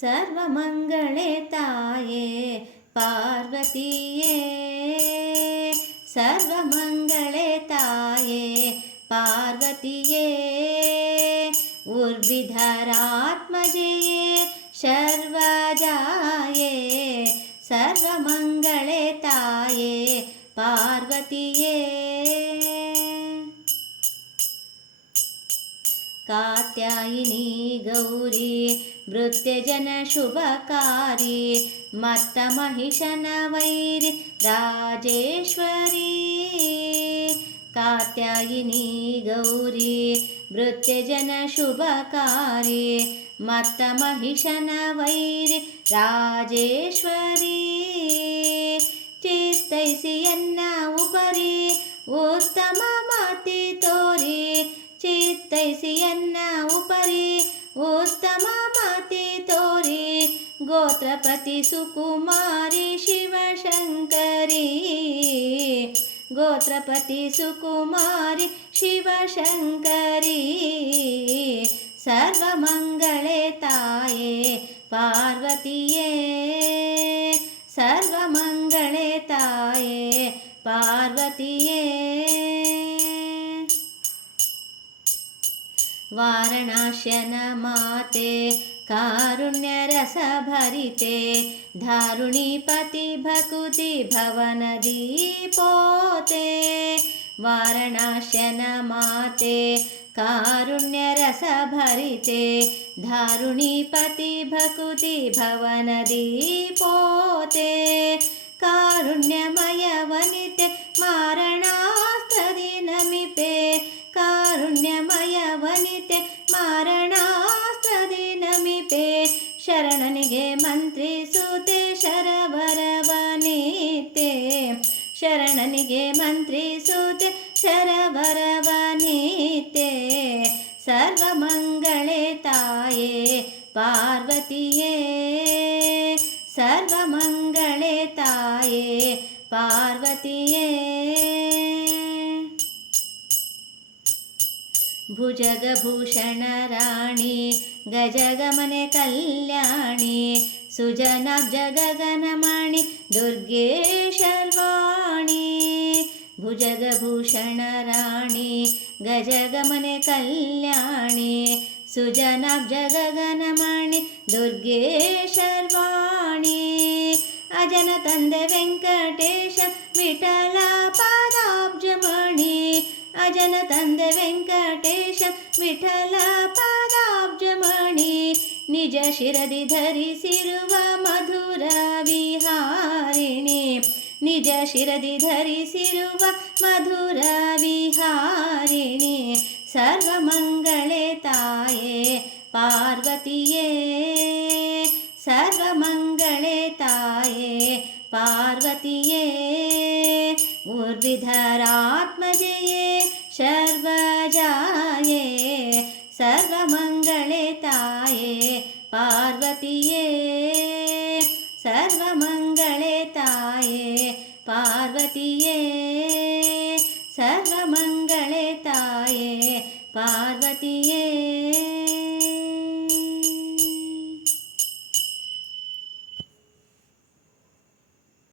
सर्वमङ्गले ताये पार्वतीये। सर्वमङ्गले ताये पार्वतीये। उर्विधरात्मजे शर्वजाये सर्वमङ्गले ताये पार्वतीये। कात्यायिनी गौरी नृत्यजन मत्तमहिषनवैरि राजेश्वरी। कात्यायिनी गौरी नृत्यजन मत्तमहिषनवैरि राजेश्वरी। चित्तैसि यन्न उपरि उत्तमा उत्तममतितोरी गोत्रपति सुकुमारी शिवशङ्करी। गोत्रपति सुकुमारी शिवशङ्करी। सर्वमङ्गले ताये पार्वतीये। सर्वमङ्गले ताये पार्वतीये। वारणास्यन माते कारुण्यरसभरिते धारुणीपति भकुति भवनदीपोते। वारणास्यन माते कारुण्यरसभरिते धारुणीपति भकुति ಕಾರುಣ್ಯಮಯ ವನಿತೆ ಮಾರಣಾಸ್ತ್ರದಿ ನಮಿಪೆ ಶರಣನಿಗೆ ಮಂತ್ರಿಸುತ್ತೆ ಶರವರವನೀತೆ ಶರಣನಿಗೆ ಮಂತ್ರಿಸುತ್ತೆ ಶರವರವನೀತೆ ಸರ್ವಮಂಗಳೆ ತಾಯೇ ಪಾರ್ವತಿಯೇ ಸರ್ವಮಂಗಳೆ ತಾಯೇ ಪಾರ್ವತಿಯೇ भुजगभूषणराणि गजगमने कल्याणि सुजनजगनमणि दुर्गे शर्वाणि। भुजगभूषणराणि गजगमने कल्याणि सुजनजगनमणि दुर्गे शर्वाणि। अजनतन्दि वेङ्कटेश विठला ಅಜನ ತಂದೆ ವೆಂಕಟೇಶ, ವಿಠಲ ಪಾದಾಬ್ಜಮಣಿ, ನಿಜ ಶಿರದಿ ಧರಿಸಿರುವ ಮಧುರ ವಿಹಾರಿಣಿ, ನಿಜ ಶಿರದಿ ಧರಿಸಿರುವ ಮಧುರ ವಿಹಾರಿಣಿ ಸರ್ವಮಂಗಳೆ ತಾಯೇ ಪಾರ್ವತಿಯೇ ಸರ್ವಮಂಗಳೆ ತಾಯೇ ಪಾರ್ವತಿಯೇ. ऊर्विधरात्मजये शर्वजाये सर्वमङ्गले ताये पार्वतीये सर्वमङ्गले ताये पार्वतीये